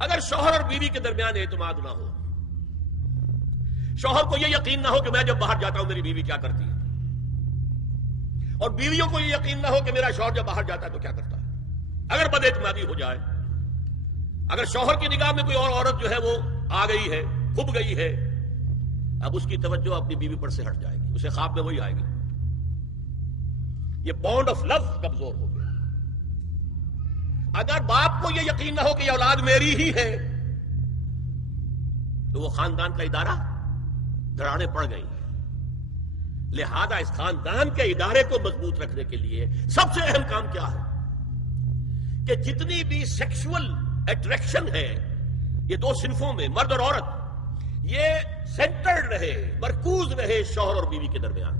اگر شوہر اور بیوی کے درمیان اعتماد نہ ہو، شوہر کو یہ یقین نہ ہو کہ میں جب باہر جاتا ہوں میری بیوی کیا کرتی ہے، اور بیویوں کو یہ یقین نہ ہو کہ میرا شوہر جب باہر جاتا ہے تو کیا کرتا ہے، اگر بد اعتمادی ہو جائے، اگر شوہر کی نگاہ میں کوئی اور عورت جو ہے وہ آ گئی ہے، کھپ گئی ہے، اب اس کی توجہ اپنی بیوی پر سے ہٹ جائے گی، اسے خواب میں وہی آئے گی، یہ بانڈ آف لو کمزور ہو گیا۔ اگر باپ کو یہ یقین نہ ہو کہ یہ اولاد میری ہی ہے تو وہ خاندان کا ادارہ دراڑیں پڑ گئی۔ لہذا اس خاندان کے ادارے کو مضبوط رکھنے کے لیے سب سے اہم کام کیا ہے کہ جتنی بھی سیکشول اٹریکشن ہے یہ دو صنفوں میں، مرد اور عورت، یہ سینٹرڈ رہے، مرکوز رہے شوہر اور بیوی کے درمیان،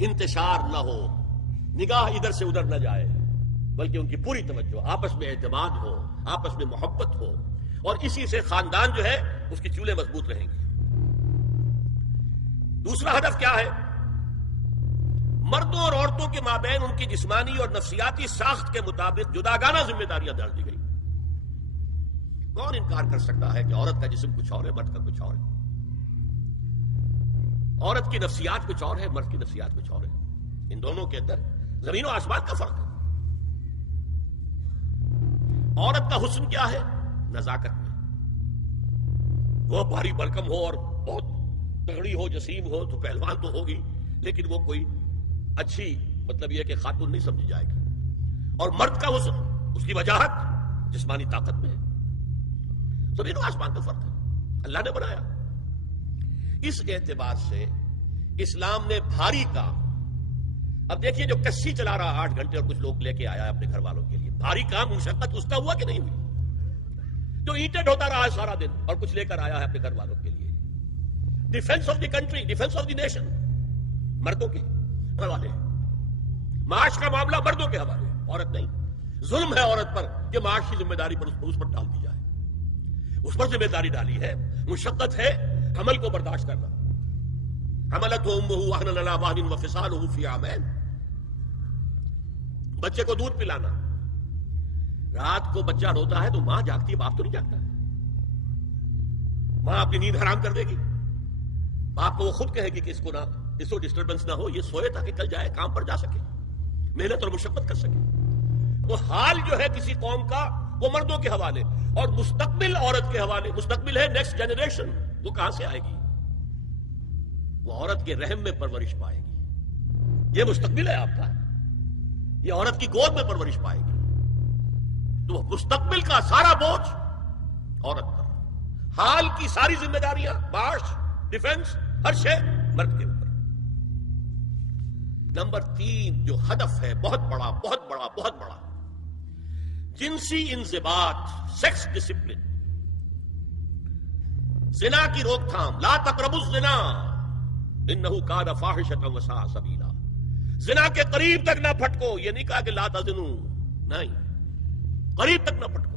انتشار نہ ہو، نگاہ ادھر سے ادھر نہ جائے، بلکہ ان کی پوری توجہ، آپس میں اعتماد ہو، آپس میں محبت ہو، اور اسی سے خاندان جو ہے اس کی چولیں مضبوط رہیں گی۔ دوسرا ہدف کیا ہے؟ مردوں اور عورتوں کے مابین ان کی جسمانی اور نفسیاتی ساخت کے مطابق جداگانہ ذمہ داریاں ڈال دی گئی۔ کون انکار کر سکتا ہے کہ عورت کا جسم کچھ اور ہے، مرد کا کچھ اور ہے، عورت کی نفسیات کچھ اور ہے، مرد کی نفسیات کچھ اور ہے، ان دونوں کے اندر زمین و آسمان کا فرق ہے۔ عورت کا حسن کیا ہے؟ نزاکت میں، وہ بھاری بھرکم ہو اور بہت تگڑی ہو، جسیم ہو تو پہلوان تو ہوگی، لیکن وہ کوئی اچھی مطلب یہ کہ خاتون نہیں سمجھی جائے گی۔ اور مرد کا حسن، اس کی وجاہت جسمانی طاقت میں ہے، زمین و آسمان کا فرق ہے، اللہ نے بنایا۔ اس اعتبار سے اسلام نے بھاری کام، اب دیکھیے جو کشتی چلا رہا 8 گھنٹے اور کچھ لوگ لے کے آیا ہے اپنے گھر والوں کے لیے، بھاری کام، مشقت اس کا ہوا کہ نہیں ہوئی؟ جو اینٹیں ڈھوتا رہا ہے سارا دن اور کچھ لے کر آیا ہے اپنے گھر والوں کے لیے، defence of the country, defence of the nation, مردوں کے حوالے، معاش کا معاملہ مردوں کے حوالے، عورت نہیں۔ ظلم ہے عورت پر کہ معاش کی ذمہ داری پر اس پر ڈال دی جائے، اس پر ذمہ داری ڈالی ہے، مشقت ہے حمل کو برداشت کرنا، حملتہ امہ وہنا علی وہن وفصالہ فی عامین، بچے کو دودھ پلانا، رات کو بچہ روتا ہے تو ماں جاگتی ہے، باپ تو نہیں جاگتا، ماں اپنی نیند حرام کر دے گی، باپ کو وہ خود کہے گی کہ اس کو ڈسٹربنس نہ ہو، یہ سوئے تاکہ کل جائے کام پر جا سکے، محنت اور مشقت کر سکے۔ تو حال جو ہے کسی قوم کا وہ مردوں کے حوالے، اور مستقبل عورت کے حوالے۔ مستقبل ہے نیکسٹ جنریشن، وہ کہاں سے آئے گی؟ وہ عورت کے رحم میں پرورش پائے گی، یہ مستقبل ہے آپ کا، یہ عورت کی گود میں پرورش پائے گی، تو مستقبل کا سارا بوجھ عورت پر، حال کی ساری ذمہ داریاں، معاش، ڈیفنس، ہر شے مرد کے اوپر۔ نمبر 3 جو ہدف ہے بہت بڑا بہت بڑا بہت بڑا، جنسی انضباط، سیکس ڈسپلن، زنا کی روک تھام، لا تقربوا الزنا انہ کان فاحشۃ وساء سبیلا، زنا کے قریب تک نہ پھٹکو، یہ نہیں کہا کہ لا تزنوا، نہیں، قریب تک نہ پھٹکو۔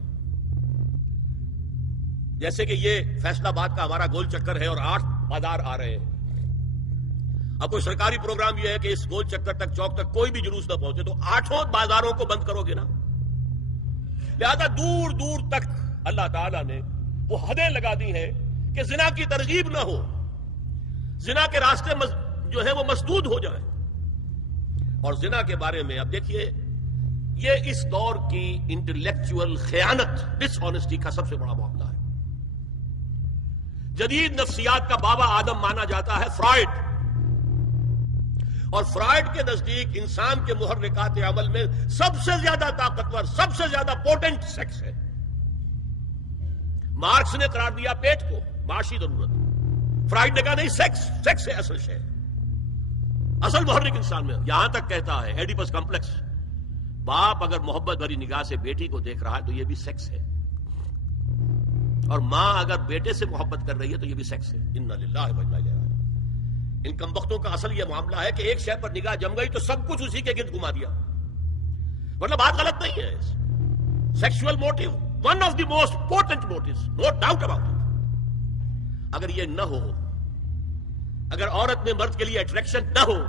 جیسے کہ یہ فیصل آباد کا ہمارا گول چکر ہے اور 8 بازار آ رہے ہیں، اب کوئی سرکاری پروگرام یہ ہے کہ اس گول چکر تک، چوک تک کوئی بھی جلوس نہ پہنچے، تو 8 بازاروں کو بند کرو گے نا، لہذا دور دور تک اللہ تعالیٰ نے وہ حدیں لگا دی ہیں کہ زنا کی ترغیب نہ ہو، زنا کے راستے جو ہے وہ مسدود ہو جائیں۔ اور زنا کے بارے میں اب دیکھیے، یہ اس دور کی انٹلیکچوئل خیانت، ڈس آنیسٹی کا سب سے بڑا معاملہ ہے۔ جدید نفسیات کا بابا آدم مانا جاتا ہے فرائڈ، اور فرائڈ کے نزدیک انسان کے محرکات عمل میں سب سے زیادہ طاقتور، سب سے زیادہ پوٹنٹ سیکس ہے۔ مارکس نے قرار دیا پیٹ کو معاشی ضرورت، فرائڈ نے کہا نہیں، سیکس ہے اصل شے، اصل محرک انسان میں۔ یہاں تک کہتا ہے ایڈیپس کمپلیکس، باپ اگر محبت بھری نگاہ سے بیٹی کو دیکھ رہا ہے تو یہ بھی سیکس ہے، اور ماں اگر بیٹے سے محبت کر رہی ہے تو یہ بھی سیکس ہے۔ انا للہ و انا الیہ راجعون۔ ان کم بختوں کا اصل یہ معاملہ ہے کہ ایک شے پر نگاہ جم گئی تو سب کچھ اسی کے گرد گھما دیا، ورنہ بات غلط نہیں ہے۔ Sexual motive one of the most important motives, no doubt about it. اگر یہ نہ ہو، اگر عورت میں مرد کے لیے اٹریکشن نہ ہو،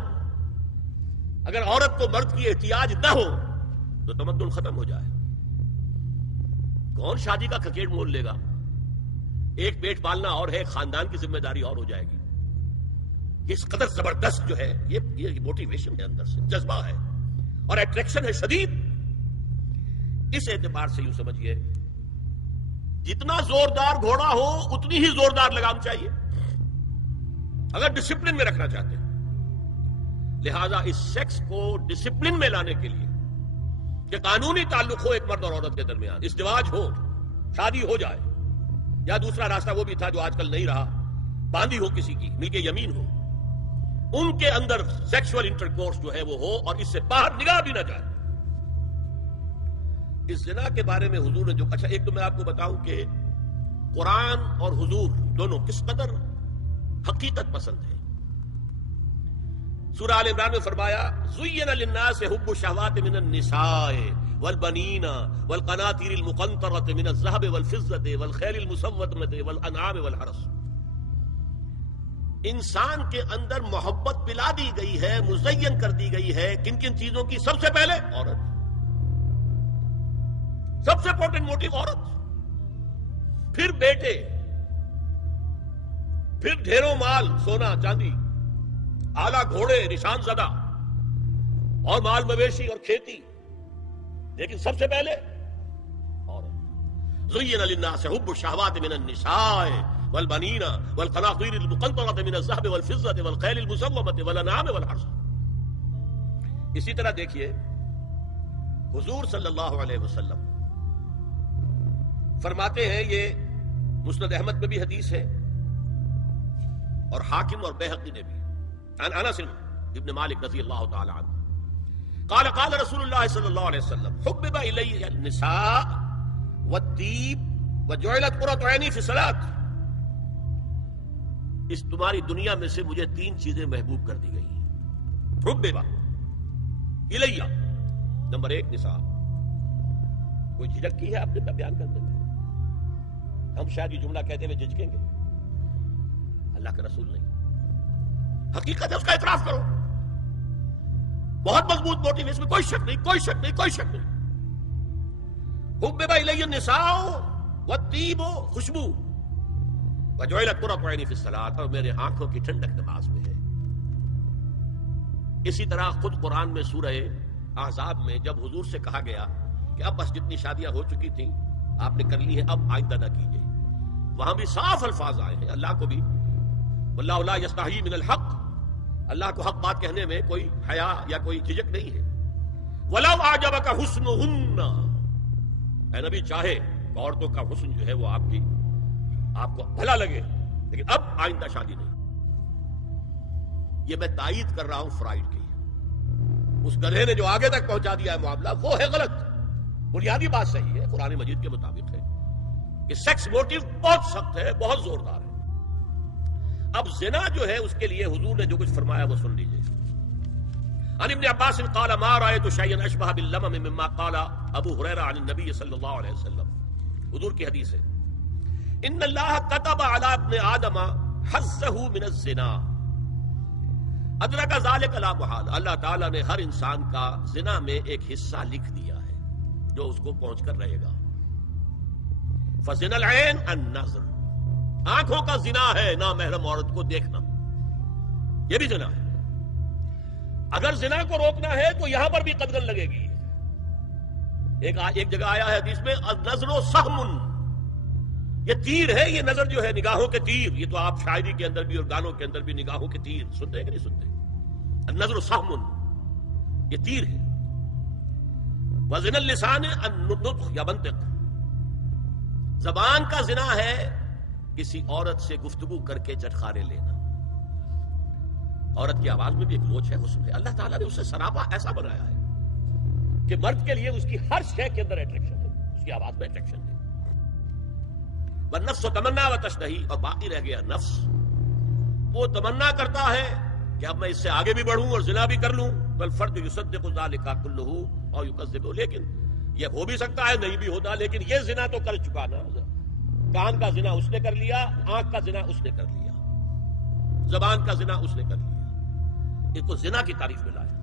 اگر عورت کو مرد کی احتیاج نہ ہو، تو تمدن ختم ہو جائے۔ کون شادی کا کھکیڑ مول لے گا؟ ایک پیٹ پالنا اور ہے، خاندان کی ذمہ داری اور ہو جائے گی. اس قدر زبردست جو ہے یہ موٹیویشن ہے، اندر سے جذبہ ہے اور اٹریکشن ہے شدید. اس اعتبار سے یوں سمجھیے جتنا زوردار گھوڑا ہو اتنی ہی زوردار لگام چاہیے اگر ڈسپلن میں رکھنا چاہتے ہیں. لہذا اس سیکس کو ڈسپلن میں لانے کے لیے کہ قانونی تعلق ہو ایک مرد اور عورت کے درمیان، ازدواج ہو، شادی ہو جائے، یا دوسرا راستہ وہ بھی تھا جو آج کل نہیں رہا، باندھی ہو کسی کی، مل کے یمین ہو، ان کے اندر سیکشول انٹرکورس جو ہے وہ ہو اور اس سے باہر نگاہ بھی نہ جائے. اس زنا کے بارے میں حضور نے جو اچھا ایک تو میں آپ کو بتاؤں کہ قرآن اور حضور دونوں کس قدر حقیقت پسند ہے. سورہ آل عمران میں فرمایا زُيِّنَ لِلنَّاسِ حُبُّ الشَّهَوَاتِ مِنَ النِّسَاءِ وَالْبَنِينَ وَالْقَنَاطِيرِ الْمُقَنطَرَةِ مِنَ الذَّهَبِ وَالْفِضَّةِ وَالْخَيْلِ الْمُسَوَّمَةِ وَالْأَنْعَامِ وَالْحَرْثِ. انسان کے اندر محبت پلا دی گئی ہے، مزین کر دی گئی ہے کن کن چیزوں کی؟ سب سے پہلے عورت، سب سے امپورٹنٹ موٹیو عورت، پھر بیٹے، پھر ڈھیروں مال، سونا چاندی، آلہ گھوڑے، نشان زدہ اور مال مویشی اور کھیتی، لیکن سب سے پہلے عورت. زُيِّنَ لِلنَّاسِ حُبُّ الشَّهَوَاتِ مِنَ النِّسَاءِ وَالْبَنِينَ وَالْقَنَاطِيرِ الْمُقَنطَرَةِ مِنَ الذَّهَبِ وَالْفِضَّةِ وَالْخَيْلِ الْمُسَوَّمَةِ وَالْأَنْعَامِ وَالْحَرْثِ. اسی طرح دیکھیے حضور صلی اللہ علیہ وسلم فرماتے ہیں، یہ مسند احمد میں بھی حدیث ہے اور حاکم اور بیہقی نے بھی، عن انس ابن مالک رضی اللہ تعالی عنہ قال قال رسول اللہ صلی اللہ علیہ وسلم حبب الی النساء والطیب وجعلت قرۃ عینی فی الصلاۃ. اس تمہاری دنیا میں سے مجھے 3 چیزیں محبوب کر دی گئی ہیں. حبب الی، نمبر 1 نساء. کوئی جھجک کی ہے آپ نے بیان کرنے میں؟ ہم شاید یہ جملہ کہتے ہوئے جھجکیں گے، اللہ کے رسول نہیں. حقیقت ہے، اس کا اعتراف کرو. بہت مضبوط موٹیو، اس میں کوئی شک نہیں، کوئی شک نہیں، کوئی شک نہیں. حبب الی النساء والطیب، خوشبو، وجعلت قرۃ عینی فی الصلاۃ، اور میرے آنکھوں کی ٹھنڈک نماز میں ہے. اسی طرح خود قرآن میں سورہ احزاب میں جب حضور سے کہا گیا کہ اب بس جتنی شادیاں ہو چکی تھیں آپ نے کر لی ہیں، اب آئندہ نہ کیجیے، وہاں بھی صاف الفاظ آئے ہیں. اللہ کو بھی واللہ لا یستحیی من الحق، اللہ کو حق بات کہنے میں کوئی حیا یا کوئی جھجک نہیں ہے. وَلَوْ أَعْجَبَكَ حُسْنُهُنَّ، اے نبی چاہے عورتوں کا حسن جو ہے وہ آپ کو بھلا لگے، لیکن اب آئندہ شادی نہیں. یہ میں تائید کر رہا ہوں فرائڈ کی. اس گدھے نے جو آگے تک پہنچا دیا ہے معاملہ وہ ہے غلط. بنیادی بات صحیح ہے، قرآن مجید کے مطابق ہے کہ سیکس موٹیو بہت سخت ہے، بہت زوردار ہے. اب زنا جو ہے اس کے لیے حضور نے جو کچھ فرمایا وہ سن لیجئے. عن ابن عباس قال ما رأيت شيئا اشبه باللمم مما قال ابو هريرة عن النبي صلی اللہ علیہ وسلم. حضور کی حدیث ہے ان اللہ كتب على ابن آدم حظه من الزنا ادرک ذلك لا محال. اللہ تعالیٰ نے ہر انسان کا زنا میں ایک حصہ لکھ دیا ہے جو اس کو پہنچ کر رہے گا. فزنا العین النظر، آنکھوں کا زنا ہے نامحرم عورت کو دیکھنا، یہ بھی زنا ہے. اگر زنا کو روکنا ہے تو یہاں پر بھی قدغن لگے گی. ایک جگہ آیا ہے حدیث میں النظر سہم، یہ تیر ہے، یہ نظر جو ہے نگاہوں کے تیر. یہ تو آپ شاعری کے اندر بھی اور گانوں کے اندر بھی نگاہوں کے تیر سنتے ہیں کہ نہیں سنتے؟ النظر سہم، یہ تیر ہے. وزن اللسان النطق یا منطق، زبان کا زنا ہے کسی عورت سے گفتگو کر کے چٹخارے لینا. عورت کی آواز میں بھی ایک لوچ ہے، حسن ہے. اللہ تعالیٰ نے اسے سراپا ایسا بنایا ہے کہ مرد کے لیے اس کی ہر شے کے اندر اٹریکشن ہے، اس کی آواز میں اٹریکشن ہے. والنفس تمنا و تشتہی، اور باقی رہ گیا نفس، وہ تمنا کرتا ہے کہ اب میں اس سے آگے بھی بڑھوں اور زنا بھی کر لوں. والفرد یصدق ذلک کلہ اور یکذب، لیکن یہ ہو بھی سکتا ہے نہیں بھی ہوتا، لیکن یہ زنا تو کر چکا نا. کان کا زنا اس نے کر لیا، آنکھ کا زنا اس نے کر لیا، زبان کا زنا اس نے کر لیا. اس کو زنا کی تعریف میں لایا.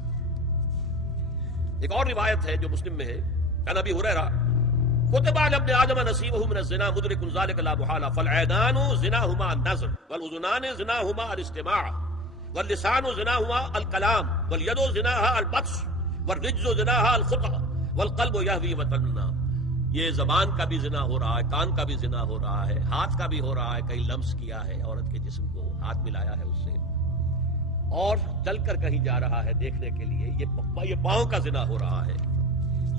ایک اور روایت ہے جو مسلم میں ہے، عن ابی ہریرہ كتب على ابن آدم نصيبه من الزنا مدرك ذلك لا محالة فالعينان زناهما النظر والأذنان زناهما الاستماع واللسان زناهما الكلام واليد زناها البطش والرجل زناها الخطأ والقلب يهوي وتمنى. یہ زبان کا بھی زنا ہو رہا ہے، کان کا بھی زنا ہو رہا ہے، ہاتھ کا بھی ہو رہا ہے، کہیں لمس کیا ہے عورت کے جسم کو، ہاتھ ملایا ہے اس سے، اور چل کر کہیں جا رہا ہے دیکھنے کے لیے، یہ پاؤں کا زنا ہو رہا ہے.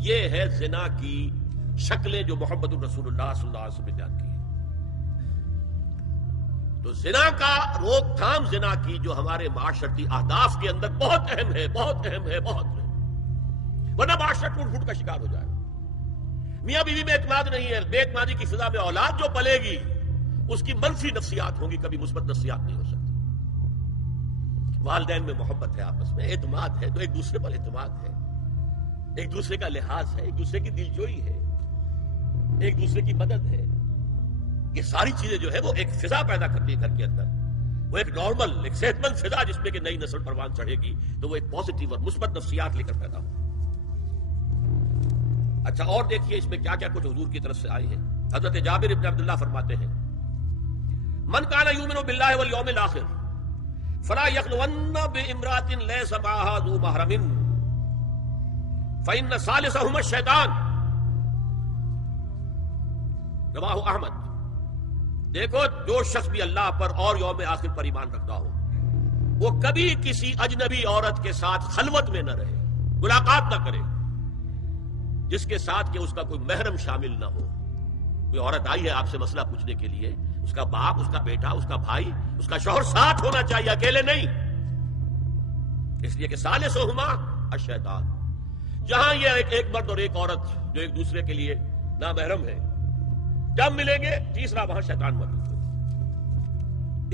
یہ ہے زنا کی شکلیں جو محمد رسول اللہ صلی اللہ علیہ وسلم نے بیان کی. تو زنا کا روک تھام، زنا کی جو ہمارے معاشرتی اہداف کے اندر بہت اہم ہے، بہت اہم ہے، بہت اہم، ورنہ معاشرہ ٹوٹ پھوٹ کا شکار ہو جائے گا. میاں بیوی میں اعتماد نہیں ہے، بے اعتمادی کی فضا میں اولاد جو پلے گی اس کی منفی نفسیات ہوں گی، کبھی مثبت نفسیات نہیں ہو سکتی. والدین میں محبت ہے، آپس میں اعتماد ہے، تو ایک دوسرے پر اعتماد ہے، ایک دوسرے کا لحاظ ہے، ایک دوسرے کی دلجوئی ہے، ایک دوسرے کی مدد ہے. یہ ساری چیزیں جو ہے وہ ایک فضا پیدا کرتی ہے گھر کے اندر، وہ ایک نارمل، ایک صحت مند فضا جس میں کہ نئی نسل پروان چڑھے گی تو وہ ایک پازیٹیو اور مثبت نفسیات لے کر پیدا ہو. اچھا، اور دیکھیے اس میں کیا کیا کچھ حضور کی طرف سے آئے ہیں. حضرت جابر ابن عبداللہ فرماتے ہیں من کان یؤمن باللہ والیوم الآخر فلا یخلون بامرأۃ لیس معها ذو محرم فإن ثالثہما الشیطان. رواہ احمد. دیکھو، جو شخص بھی اللہ پر اور یوم آخر پر ایمان رکھتا ہو وہ کبھی کسی اجنبی عورت کے ساتھ خلوت میں نہ رہے، ملاقات نہ کرے جس کے ساتھ کہ اس کا کوئی محرم شامل نہ ہو. کوئی عورت آئی ہے آپ سے مسئلہ پوچھنے کے لیے، اس کا باپ، اس کا بیٹا، اس کا بھائی، اس کا شوہر ساتھ ہونا چاہیے، اکیلے نہیں. اس لیے کہ ثالثہما الشیطان. جہاں یہ ایک مرد اور ایک عورت جو ایک دوسرے کے لیے نامحرم ہے، جب ملیں گے تیسرا وہاں شیطان موجود ہے.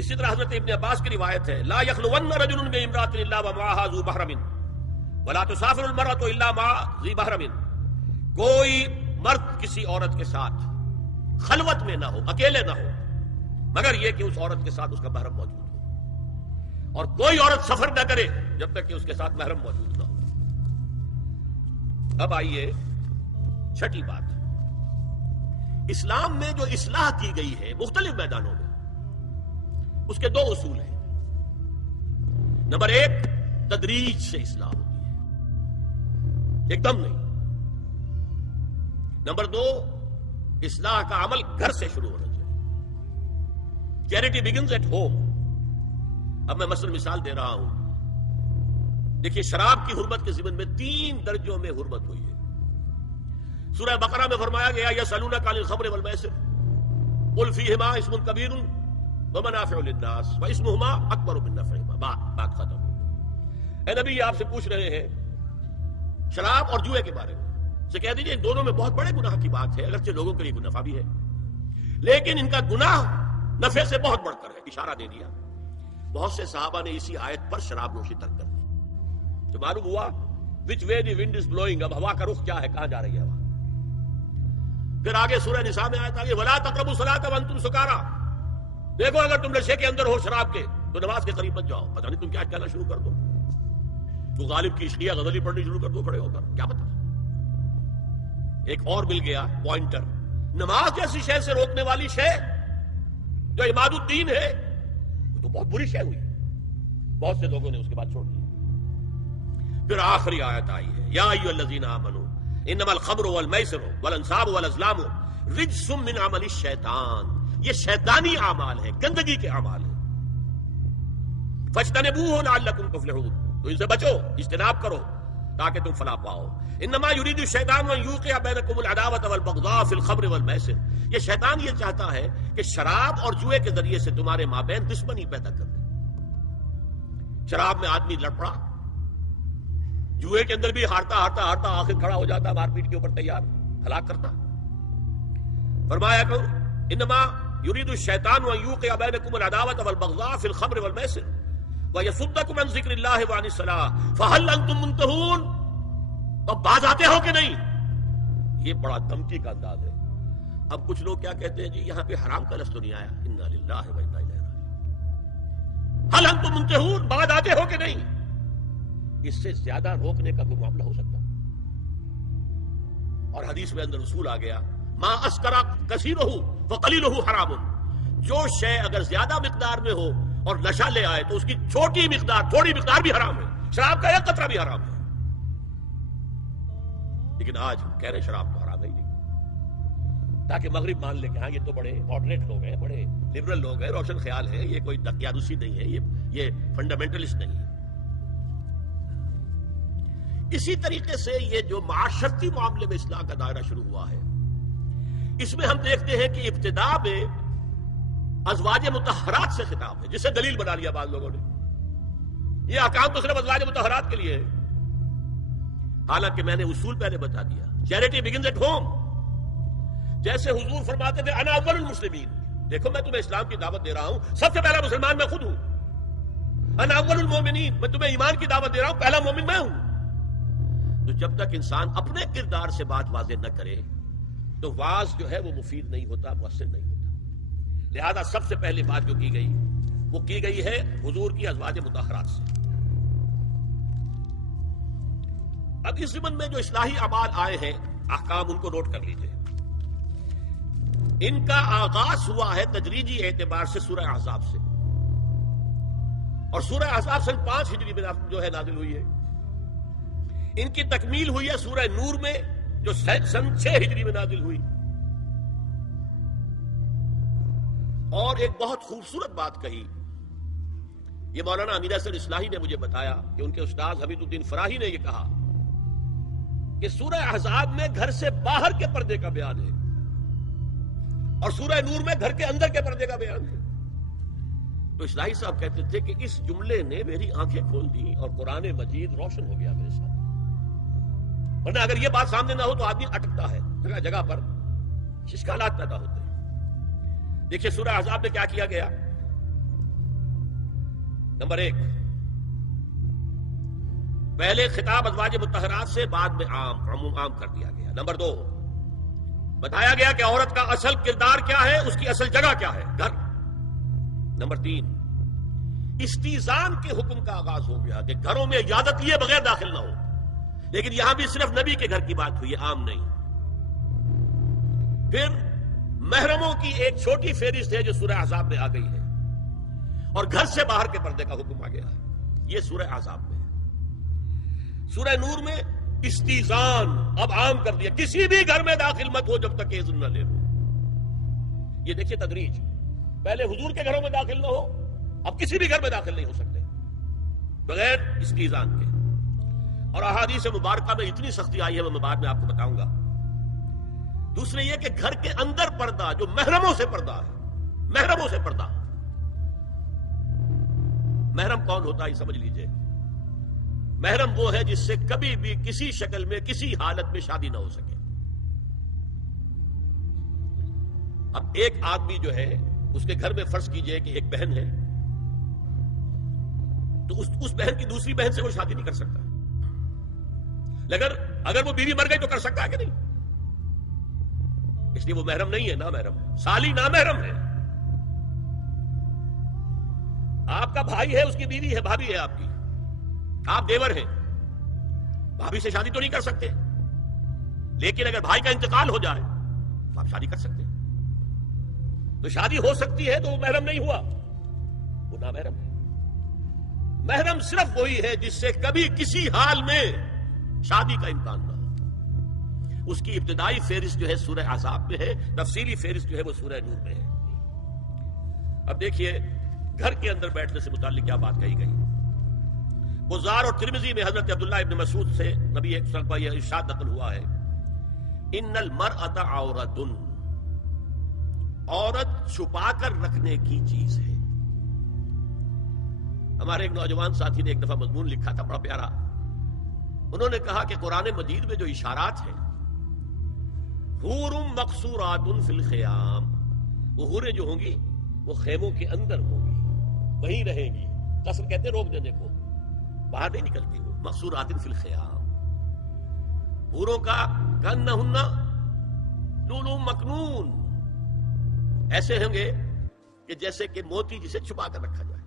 اسی طرح حضرت ابن عباس کی روایت ہے لا یخلون رجل بامرأۃ الا ومعها ذو محرم ولا تسافر المرأة الا مع ذی محرم. کوئی مرد کسی عورت کے ساتھ خلوت میں نہ ہو، اکیلے نہ ہو، مگر یہ کہ اس عورت کے ساتھ اس کا محرم موجود ہو. اور کوئی عورت سفر نہ کرے جب تک کہ اس کے ساتھ محرم موجود نہ ہو. اب آئیے چھٹی بات. اسلام میں جو اصلاح کی گئی ہے مختلف میدانوں میں، اس کے دو اصول ہیں. نمبر ایک، تدریج سے اصلاح ہوتی ہے، ایک دم نہیں. نمبر دو، اصلاح کا عمل گھر سے شروع ہونا چاہیے. Charity begins at home. اب میں مثال دے رہا ہوں. دیکھیے، شراب کی حرمت کے ضمن میں 3 درجوں میں حرمت ہوئی ہے. سورہ بقرہ میں فرمایا گیا یسألونک عن الخمر والمیسر قل فیہما اسم کبیر ومنافع للناس واسمہما اکبر من نفعہما. بات ختم. اے نبی، آپ سے پوچھ رہے ہیں شراب اور جوئے کے بارے میں، سے کہہ دیجئے ان دونوں میں بہت بڑے گناہ کی بات ہے، اگرچہ لوگوں کے لیے کوئی نفع بھی ہے، لیکن ان کا گناہ نفع سے بہت بڑھ کر ہے. اشارہ دے دیا. بہت سے صحابہ نے اسی آیت پر شراب نوشی ترک کر دی. تو معلوم ہوا which way the wind is blowing. اب ہوا کا رخ کیا ہے، کہاں جا رہی ہے ہوا. پھر آگے سورہ نساء میں آیت آگے وَلَا تَقْرَبُوا الصَّلَاةَ وَأَنْتُمْ سُكَارَىٰ. دیکھو، اگر تم نشے کے اندر ہو شراب کے تو نماز کے قریب مت جاؤ. پتہ نہیں تم کیا کہنا شروع کر دو، تو غالب کی عشقیہ غزلی پڑھنی شروع کر دو کھڑے ہو کر، کیا پتہ. ایک اور مل گیا پوائنٹر. نماز جیسی شے سے روکنے والی شے جو عماد الدین ہے وہ تو بہت بری شے ہوئی. بہت سے لوگوں نے اس کے بعد چھوڑ دی. پھر آخری آیت آئی ہے یا ایھا الذین آمنوا انما الخمر والمیسر والانصاب والازلام رجس من عمل الشیطان. یہ شیطانی اعمال ہے، گندگی کے اعمال ہیں. فاجتنبوہ لعلکم تفلحون. تو ان سے بچو، اجتناب کرو تاکہ تم فلاح پاؤ. انما یرید الشیطان ان یوقع بینکم العداوۃ والبغضاء فی الخمر والمیسر. یہ شیطان یہ چاہتا ہے کہ شراب اور جوئے کے ذریعے سے تمہارے مابین دشمنی پیدا کر دے. شراب میں آدمی لڑ پڑا، جوئے کے اندر بھی ہارتا ہارتا ہارتا آخر کھڑا ہو جاتا، مار پیٹ کے اوپر تیار، ہلاک کرتا. فرمایا کہ انما یرید الشیطان ان یوقع بینکم العداوۃ والبغضاء فی الخمر والمیسر وَيَصُدَّكُمْ عَنْ ذِكْرِ اللَّهِ وَعَنِ الصَّلَاةِ فَهَلْ أَنْتُمْ مُنْتَهُونَ. اب باز آتے ہو کہ نہیں. یہ بڑا دھمکی کا انداز ہے. اب کچھ لوگ کیا کہتے ہیں، جی یہاں پہ حرام کا لفظ تو نہیں آیا، اِنَّا لِلَّهِ وَإِنَّا إِلَيْهِ رَاجِعُونَ. هَلْ أَنْتُمْ مُنْتَهُونَ. باز آتے ہو کہ نہیں. اس سے زیادہ روکنے کا کوئی معاملہ ہو سکتا. اور حدیث میں اندر اصول آ گیا ما اسکرا کثیرہ فقلیلہ حرام، جو شے اگر زیادہ مقدار میں ہو اور نشہ لے آئے تو اس کی چھوٹی مقدار، تھوڑی مقدار بھی حرام ہے، شراب کا ایک قطرہ بھی حرام ہے۔ لیکن آج ہم کہہ رہے شراب تو حرام ہے ہی نہیں، تاکہ مغرب مان لے کہ ہاں یہ تو بڑے ماڈریٹ لوگ ہیں، بڑے لبرل لوگ ہیں، روشن خیال ہیں، یہ کوئی دقیانوسی نہیں ہے، یہ فنڈامنٹلسٹ نہیں ہے۔ اسی طریقے سے یہ جو معاشرتی معاملے میں اصلاح کا دائرہ شروع ہوا ہے، اس میں ہم دیکھتے ہیں کہ ابتدا میں ازواج مطہرات سے خطاب ہے، جسے دلیل بنا لیا بعض لوگوں نے، یہ احکام تو صرف ازواج مطہرات کے لیے ہے، حالانکہ میں نے اصول پہلے بتا دیا، چیریٹی بگنز ایٹ ہوم۔ جیسے حضور فرماتے تھے انا اول المسلمین، دیکھو میں تمہیں اسلام کی دعوت دے رہا ہوں، سب سے پہلا مسلمان میں خود ہوں۔ انا اول المومنین، میں تمہیں ایمان کی دعوت دے رہا ہوں، پہلا مومن میں ہوں۔ تو جب تک انسان اپنے کردار سے بات واضح نہ کرے تو واز جو ہے وہ مفید نہیں ہوتا، مؤثر نہیں ہوتا۔ لہذا سب سے پہلے بات جو کی گئی وہ کی گئی ہے حضور کی ازواج مطہرات سے۔ اب اس ضمن میں جو اصلاحی اعمال آئے ہیں، احکام ان کو نوٹ کر لیجئے۔ ان کا آغاز ہوا ہے تدریجی اعتبار سے سورہ احزاب سے، اور سورہ احزاب سن 5 ہجری میں جو ہے نازل ہوئی ہے۔ ان کی تکمیل ہوئی ہے سورہ نور میں جو سن 6 ہجری میں نازل ہوئی۔ اور ایک بہت خوبصورت بات کہی، یہ مولانا امین حسن اصلاحی نے مجھے بتایا کہ ان کے استاد حمید الدین فراہی نے یہ کہا کہ سورہ احزاب میں گھر سے باہر کے پردے کا بیان ہے اور سورہ نور میں گھر کے اندر کے پردے کا بیان ہے۔ تو اصلاحی صاحب کہتے تھے کہ اس جملے نے میری آنکھیں کھول دی اور قرآن مجید روشن ہو گیا میرے سامنے، ورنہ اگر یہ بات سامنے نہ ہو تو آدمی اٹکتا ہے، جگہ جگہ پر اشکالات پیدا ہوتے ہیں۔ دیکھیے سورہ احزاب میں کیا کیا گیا۔ نمبر 1، پہلے خطاب ازواج مطہرات سے، بعد میں عام کر دیا گیا۔ نمبر 2، بتایا گیا کہ عورت کا اصل کردار کیا ہے، اس کی اصل جگہ کیا ہے، گھر۔ نمبر 3، استیزان کے حکم کا آغاز ہو گیا کہ گھروں میں اجازت لیے بغیر داخل نہ ہو، لیکن یہاں بھی صرف نبی کے گھر کی بات ہوئی ہے، عام نہیں۔ پھر محرموں کی ایک چھوٹی فہرست ہے جو سورہ احزاب میں آ گئی ہے، اور گھر سے باہر کے پردے کا حکم آ گیا ہے، یہ سورہ احزاب میں ہے۔ سورہ نور میں استیزان اب عام کر دیا، کسی بھی گھر میں داخل مت ہو جب تک کہ اذن نہ لے لو۔ یہ دیکھیے تدریج، پہلے حضور کے گھروں میں داخل نہ ہو، اب کسی بھی گھر میں داخل نہیں ہو سکتے بغیر استیزان کے۔ اور احادیث مبارکہ میں اتنی سختی آئی ہے وہ میں بعد میں آپ کو بتاؤں گا۔ دوسرے یہ کہ گھر کے اندر پردہ جو محرموں سے پردہ ہے، محرموں سے پردہ، محرم کون ہوتا ہے یہ سمجھ لیجئے۔ محرم وہ ہے جس سے کبھی بھی کسی شکل میں کسی حالت میں شادی نہ ہو سکے۔ اب ایک آدمی جو ہے اس کے گھر میں فرض کیجئے کہ ایک بہن ہے، تو اس بہن کی دوسری بہن سے وہ شادی نہیں کر سکتا، اگر وہ بیوی مر گئی تو کر سکتا ہے کہ نہیں؟ اس لیے وہ محرم نہیں ہے، نامحرم ہے، سالی نامحرم ہے۔ آپ کا بھائی ہے، اس کی بیوی ہے، بھابھی ہے آپ کی، آپ دیور ہیں، بھابھی سے شادی تو نہیں کر سکتے، لیکن اگر بھائی کا انتقال ہو جائے تو آپ شادی کر سکتے ہیں۔ تو شادی ہو سکتی ہے تو وہ محرم نہیں ہوا، وہ نامحرم ہے۔ محرم صرف وہی ہے جس سے کبھی کسی حال میں شادی کا امکان نہ ہو۔ اس کی ابتدائی فہرست جو ہے سورہ احزاب میں ہے، تفصیلی فہرست جو ہے وہ سورہ نور میں ہے۔ اب دیکھیے گھر کے اندر بیٹھنے سے متعلق کیا بات کہی گئی۔ بزار اور ترمذی میں حضرت عبداللہ ابن مسعود سے نبی صلی اللہ علیہ وسلم کا یہ ارشاد نقل ہوا ہے، ان المرأۃ عورۃ، عورت چھپا کر رکھنے کی چیز ہے۔ ہمارے ایک نوجوان ساتھی نے ایک دفعہ مضمون لکھا تھا بڑا پیارا، انہوں نے کہا کہ قرآن مجید میں جو اشارات ہیں، حور مقصورات فی الخیام، وہ حوریں جو ہوں گی وہ خیموں کے اندر ہوں گی، وہیں رہیں گی۔ قصر کہتے ہیں روک دینے کو، باہر نہیں نکلتی، وہ مقصورات فی الخیام۔ حوروں کا کأنہن لؤلؤ مکنون، ایسے ہوں گے کہ جیسے کہ موتی جسے چھپا کر رکھا جائے۔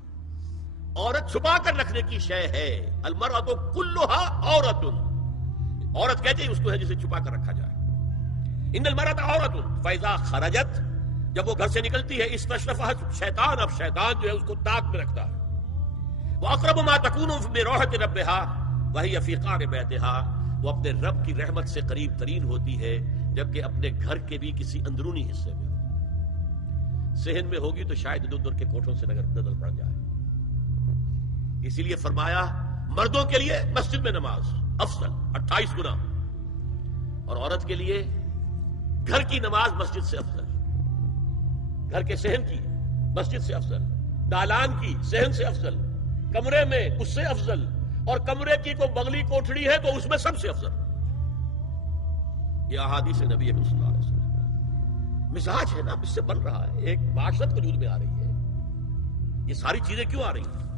عورت چھپا کر رکھنے کی شے ہے، المرأۃ کلھا عورۃ، عورت کہتے ہیں اس کو ہے جسے چھپا کر رکھا جائے۔ ان المرأۃ عورۃ فاذا خرجت، جب وہ گھر سے نکلتی ہے استشرفها شیطان، اب شیطان جو ہے اس کو طاق میں رکھتا ہے. واقرب ما تکون بروحۃ ربها وهي فی قعر بیتها، وہ اپنے رب کی رحمت سے قریب ترین ہوتی ہے جبکہ اپنے گھر کے بھی کسی اندرونی حصے میں ہو. صحن میں ہوگی تو شاید ادھر کے کوٹھوں سے نظر پڑ جائے. اسی لیے فرمایا مردوں کے لیے مسجد میں نماز افضل 28 گنا، اور عورت کے لیے گھر کی نماز مسجد سے افضل، گھر کے صحن کی مسجد سے افضل، دالان کی صحن سے افضل، کمرے میں اس سے افضل، اور کمرے کی کوئی بغلی کوٹھڑی ہے تو اس میں سب سے افضل. یہ احادیث نبی صلی اللہ علیہ وسلم. مزاج ہے نا، اس سے بن رہا ہے، ایک معاشرت وجود میں آ رہی ہے. یہ ساری چیزیں کیوں آ رہی ہیں؟